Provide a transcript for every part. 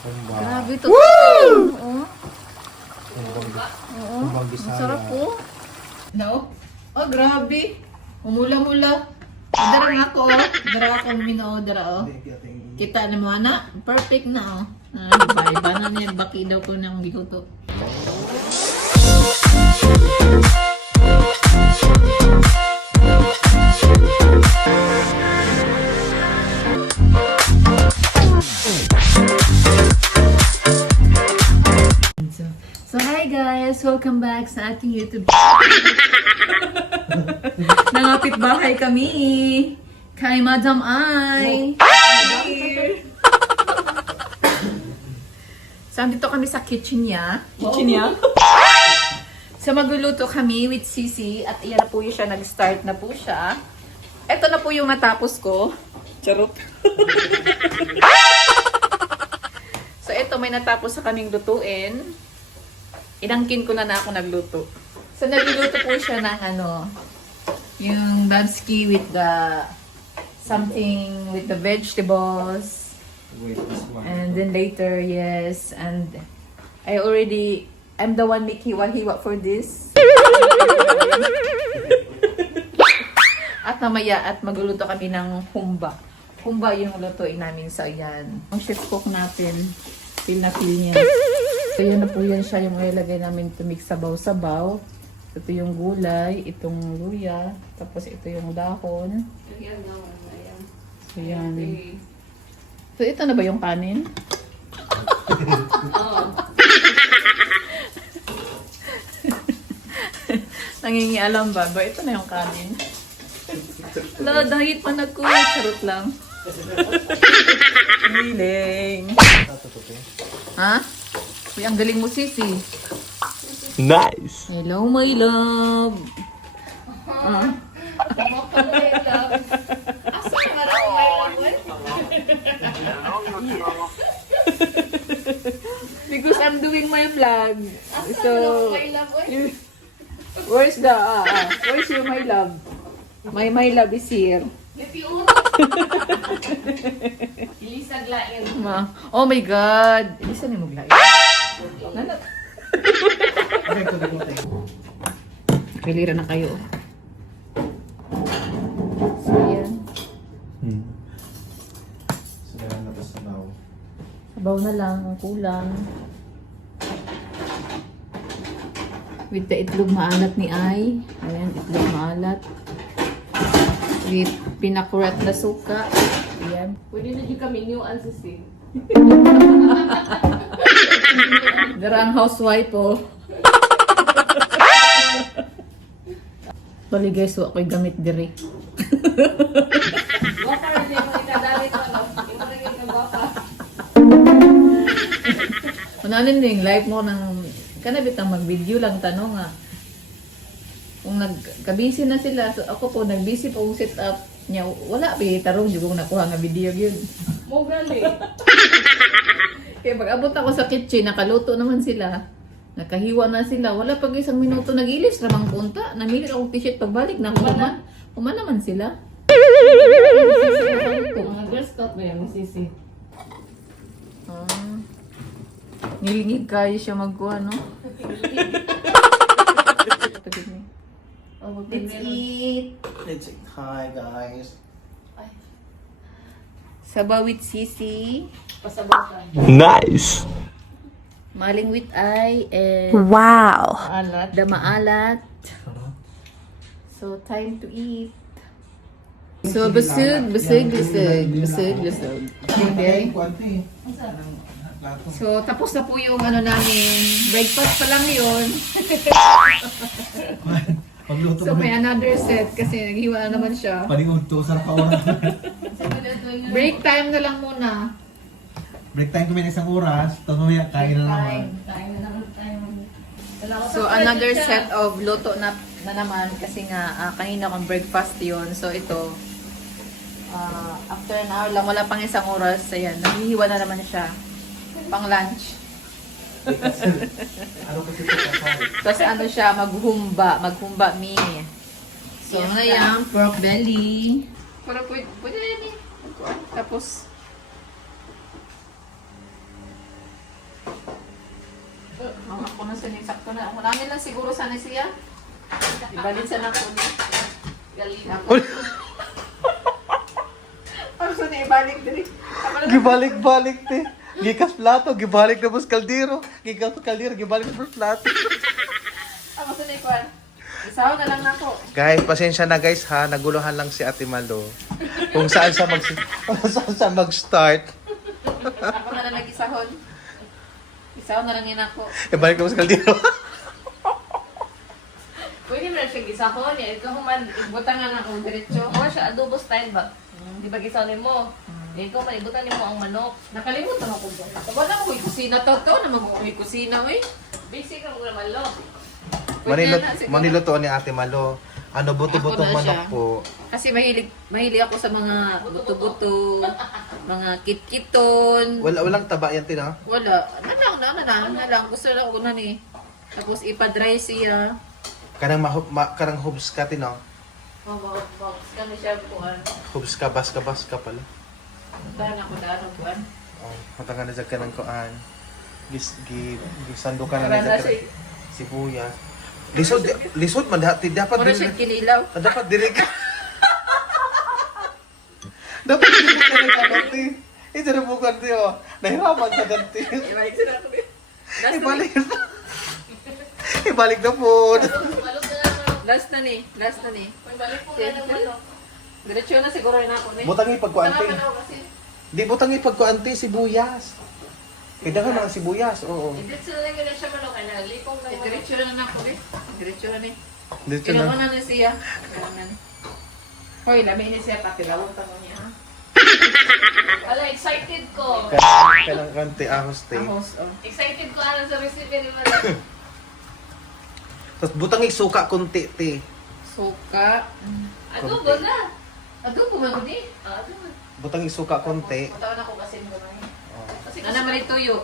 Kumba. Grabe to. Oo. Kumbang, Oo. kumbang Ang sarap po. No? Oh, grabe. Umula-mula. Dara nga ako, oh. Dara ako minoo, dara, oh. Kita na mo, na. Perfect na, oh. Ah, iba-iba na niya. Baki daw ko ng giluto. So, guys! Welcome back sa ating YouTube Nangapit bahay kami kay Madam Ai. So, andito kami sa kitchen niya. Kitchen niya? so, magluluto kami with Sisi at iyan na po yung siya, nag-start na po siya. Ito na po yung natapos ko. Charot. so, ito may natapos sa kaming lutuin. Inangkin ko na na ako nagluto. So, nagluluto po siya ng ano, yung babski with the something with the vegetables. Wait, this one. And then later, yes, and I already, I'm the one make hiwa-hiwa for this. at mamaya, at magluluto kami ng humba. Humba yung lutuin namin sa yan. Ang chef cook natin, feel na feel niya. So yun na po yan siya yung ilalagay namin to mix sabaw-sabaw. Ito yung gulay, itong luya, tapos ito yung dahon. So yan. So ito na ba yung kanin? Nangingialam ba? Ba ito na yung kanin? La, dahil pa nagko. Charot lang. Feeling. Ha? Uy, ang galing mo, Sisi. Nice. Hello, my love. Ah. Because I'm doing my vlog. So, you- where's the, ah, ah, where's your my love? My my love is here. Ma. Oh my God. Ilisa ni mo glay. Nana. Okay, ito din mo tayo. Pilira na kayo. So, yan. Hmm. Sabaw na lang, ang kulang. With the itlog maalat ni Ay. Ayan, itlog maalat. With pinakurat na suka. Ayan. Pwede na yung kami new ancestry. Garang housewife po. Bali guys, wa ko'y gamit diri. Guwapa rin yung ikadali ko, no? Yung rin yung guwapa. Mananin din live mo ng kanabit ang mag-video lang tanong nga. Kung nagkabisi na sila, so ako po nagbisi po ang set up niya. Wala pa tarong jud kung nakuha nga video yun. Mo gali. Kaya pag abot ako sa kitchen, nakaluto naman sila. Nakahiwa na sila. Wala pag isang minuto nagilis ramang punta. Namilit akong t-shirt pagbalik na kuman. Kuman naman sila. Mga girl scout ba yan, Sisi? Ah. Nilingig kayo siya magkuha, no? Oh, Let's eat! Let's say hi, guys. Sabaw with sisi. Pasabutan. Nice. Maling with ay and Wow. Alat. the maalat. So, time to eat. So, busog, busog, busog, busog, busog. Okay? So, tapos na po yung ano namin. Breakfast pa lang yun. So, may another set kasi naghiwa na naman siya. Sarap ka. Break time na lang muna. Break time kami ng isang oras, tapos mamaya kain na naman. Kain na naman tayo. So, another set of luto na, na naman kasi nga ah, kanina kong breakfast yon So, ito, ah, after an hour lang, wala pang isang oras, ayan, naghihiwa na naman siya. Pang lunch. Ano kasi ito kasal? Tapos ano siya, maghumba, maghumba mi. So, ngayon, pork belly. Pero pwede, pwede rin eh. Tapos, ko na sa sakto na. Marami lang siguro sana siya. Ibalin sa na ko ni. Galing. Ako. Ang sa ibalik diri. Gibalik-balik te. Gikas plato, gibalik na mas kaldero. Gikas kaldero, gibalik na mas plato. Ako sa ikuan. Isaw na lang nako. Guys, pasensya na guys ha, naguluhan lang si Ate Malo. Kung saan siya mag kung saan siya mag-start. Ako na lang nag-isahon. Isaw na lang yun ako. Ibalik na mas kaldero. Pwede mo na siya gisahon. Eh. Ikaw man, Butang nga na akong diretso. Mo siya adobo style ba? Di ba gisahon mo? Eh, ikaw palibutan mo ang manok. Nakalimutan ako dyan. Wala ko yung kusina to. To na mag-uwi kusina eh. Basic lang muna manok. Manilo, na. Manilo to ni Ate Malo. Ano, Ako na manok siya. po. Kasi mahilig, mahilig ako sa mga buto-buto, mga kitkiton. Wala, walang taba yan, Tina. Wala. Ano lang, ano lang, ano lang. Gusto lang ko na ni. Tapos ipa-dry siya. Karang, ma, ma, karang hubs ka, Tina. Box kami siya buwan. Hubs ka, bas ka, bas ka pala. Tahan ako daan ang buwan. Oh, matanga na dyan ka ng kuan. Gis, gi, gisando ka na na na dyan si... ka sibuyas. Lisod, lisod man dati dapat Para siya kinilaw. Dapat direk. dapat direk ka ng kanoti. Ito na bukan tiyo. Nahirapan sa dante. Ibalik sila ako din. Last na ni. Ibalik. Ibalik na po. Na. Last na ni. Last na ni. May balik po na ng manok. Diretso na siguro yun ako ni. Butang ipagkuante. Na. Di butang ipagkuante sibuyas. Kaya ka mga sibuyas, oo. Edit sila lang yun siya manok. Ay nagalipong ng Eh, manok. Diretso na na ako eh. Diretso na ni. Kinuha na. na ni siya. Kailangan. Hoy, lami ni siya. Pakilawang tango niya ha. Wala, excited ko. Kaya ka ng kante ahos te. Ahos, oh. Excited ko ano sa recipe ni Manok. Tapos butang isuka kunti te. Suka. Adobo na. Adobo man ko di. Ah, adobo. Butang isuka kunti. Matawan ako kasi mo na Oh. Kasi Ano ito tuyo?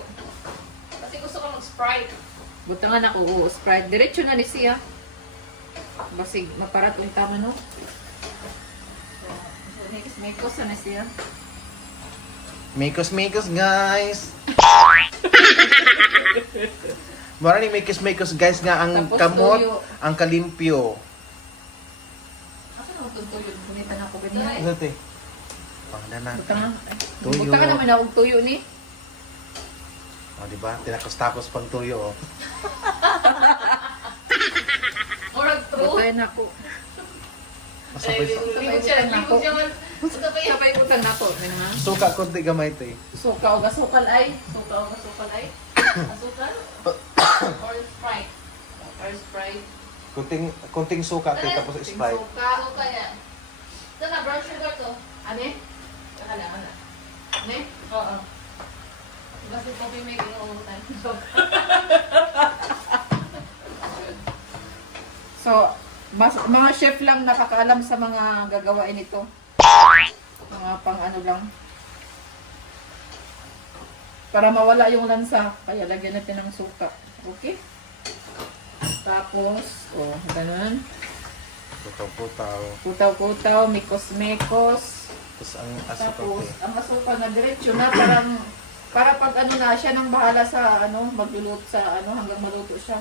kasi gusto ko mag-sprite. Butangan ako, oo, Sprite. Diretso na ni siya. Basig, maparatong tama no? May kosa na siya. Makers, makers, guys. Maraming makers, makers, guys nga ang Tapos kamot, tuyo. ang kalimpyo. Asa na itong tuyo? Bunitan ako ganyan. Ano te? Pangdanan. Butangan. Tuyo. Butangan naman akong tuyo ni. O, oh, di ba? Tinakos-takos pang tuyo, oh. Murag true. Butayan ako. Masabay sa... Libog siya. Libog siya man. Ito pa yung Sabay utang na ako. Ano nga? Suka kunti gamay, te. Suka o gasukal ay. suka o kasukal ay. Asukal? Or Sprite? Or Sprite. Kunting, kunting suka, te, tapos Sprite. Suka. Suka yan. Ito na, brown sugar to. Ano eh? Saka na, ano? Ano eh? Oo. Kasi coffee making all time. So, mas, mga chef lang nakakaalam sa mga gagawain nito. Mga pang ano lang. Para mawala yung lansa, kaya lagyan natin ng suka. Okay? Tapos, oh, ganun. Putaw-putaw. Kutaw-kutaw, mikos-mikos. Tapos ang asuka, Tapos, ang asukal na diretso na parang para pag ano na siya nang bahala sa ano magluluto sa ano hanggang maluto siya.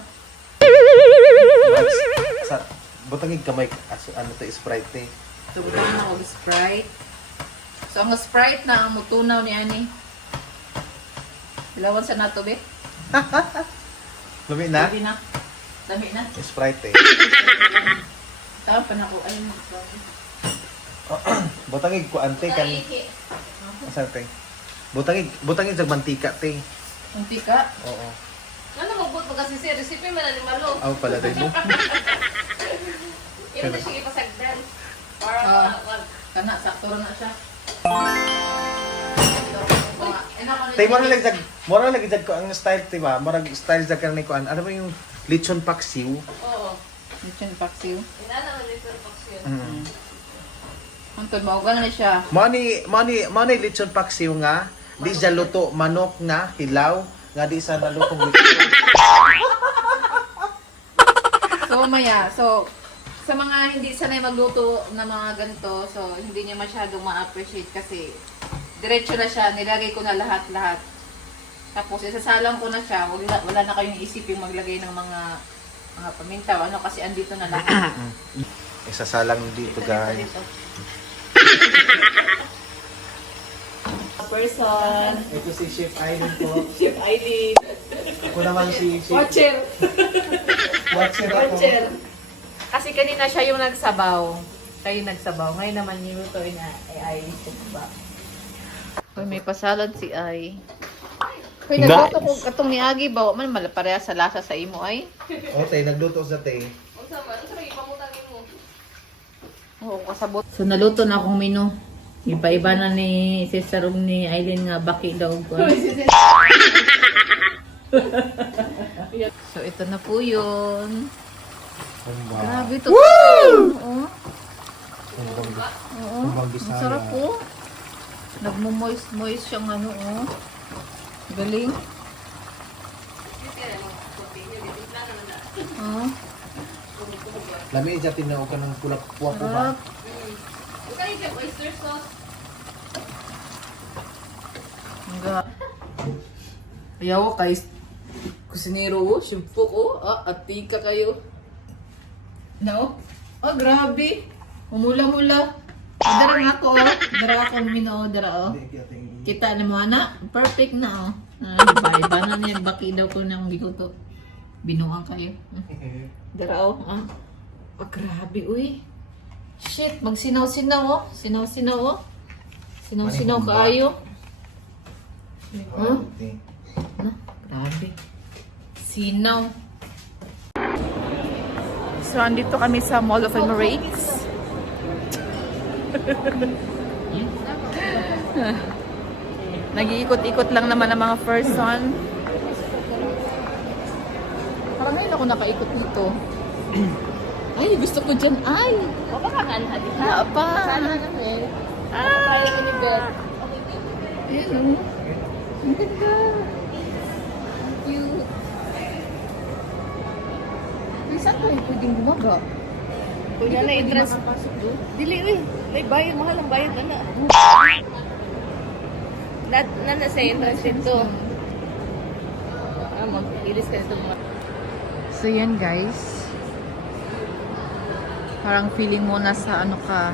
Sa, butangig kamay, aso, ano te, Sprite, te. So, butangan na ako Sprite. So, ang Sprite na ang mutunaw ni Ani. Ilawan sa nato, be. Lumi na? Dami na. Dami na. Sprite, te. Tama pa na ako. Ay. Butangig ko, ante, kan... Asan, te? Butangig, butangig sa mantika, te. Unti ka. Oo. Ano mo kasi si recipe man ni Malo. Ako pala, tayo mo. Imo na sige pasagdan. Para Ah. ma- Kana, sakto na siya. Tay mo na lang mo na lang jag ko ang style, te ba? Style jag kanang kuan. Ano ba yung lechon paksiw? Oo. Lechon paksiw. Inana man dito box yun. Mm. Antod, maugan na siya. Mani mani mani lechon paksiw nga di siya luto manok nga hilaw nga di sa nalutong lechon. So, maya, so, sa mga hindi sanay magluto na mga ganito, so, hindi niya masyadong ma-appreciate kasi diretso na siya, nilagay ko na lahat-lahat. Tapos isasalang ko na siya. Wala, wala na kayong isip yung maglagay ng mga mga paminta. Ano kasi andito na lahat. Isasalang dito guys. Dito. Person. Ito si Chef Aileen po. Chef Eileen. Ako naman si Chef Watcher. Watcher ako. Watcher. Kasi kanina siya yung nagsabaw. Siya yung nagsabaw. Ngayon naman nilutoy na ay ay ba. Uy, may pasalad si Ay. Uy, Nice. nagluto ko katong ni Agi ba? Man, malapareha sa lasa sa imo ay. O, tay, nagluto sa tay. Unsa man, unsa man ipamutangin mo? Oo, kasabot. So, naluto na akong menu. Iba-iba na ni Cesar ug ni Aileen nga baki daw ko. so, ito na po yun. Kumba. Grabe ito. Oo. Kumbang, Oo. kumbang Ang Bisaya. sarap po. Nagmo-moist-moist siyang ano, oh. Galing. Oh, Lami sa tinaw ka ng kulak puwa po ba? sarap. Oyster sauce? Nga. Ayaw kay kusinero ko, shimpo ko, ah, atika kayo. No? Oh, grabe. Umula-mula. Dara nga ako, oh. Dara ako mino, dara, oh. Kaya tingin. Kita na mo, ana. Perfect na, oh. Ah, iba-iba na niya. Baki daw ko ng bigoto. Binuang kayo. Dara, oh. Ah. Oh, grabe, uy. Shit, magsinaw-sinaw, oh. Sinaw-sinaw, oh. Sinaw-sinaw. Oh, tay. Ano? Grabe. Sinaw. So, andito kami sa Mall of Emirates. Nag-iikot-ikot lang naman ang mga person. Parang ngayon ako nakaikot dito. Ay, gusto ko dyan. Ay! Baka ka nga lahat ita. Wala pa. Ah, kaya ko ni Beth. Ayun, oh. Ang ganda. Cute. Ay, saan tayo pwedeng bumaga? Kung yan na entrance. Dili, uy. May bayad, mahal ang bayad na na. Na, na, sa entrance dito. Ah, mag-ilis ka mga. So yan guys. Parang feeling mo nasa ano ka,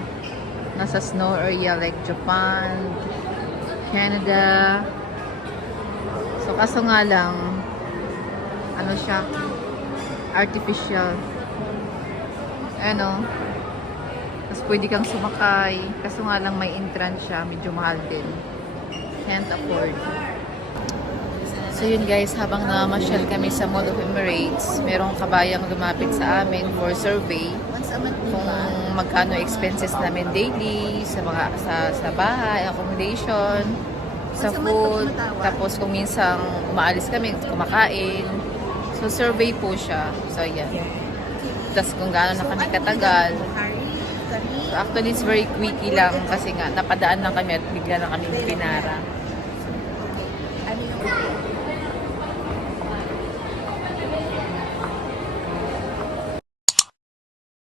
nasa snow area like Japan, Canada. So kaso nga lang, ano siya, artificial. Ano, tapos pwede kang sumakay. Kaso nga lang may entrance siya, medyo mahal din. Can't afford. So yun guys, habang namasyal kami sa Mall of Emirates, merong kabayang lumapit sa amin for survey kung magkano expenses namin daily sa mga sa sa bahay, accommodation, sa food, tapos kung minsan umaalis kami, kumakain. So survey po siya. So yan. Tapos kung gaano na kami katagal. So actually it's very quickie lang kasi nga napadaan lang kami at bigla na kami pinara.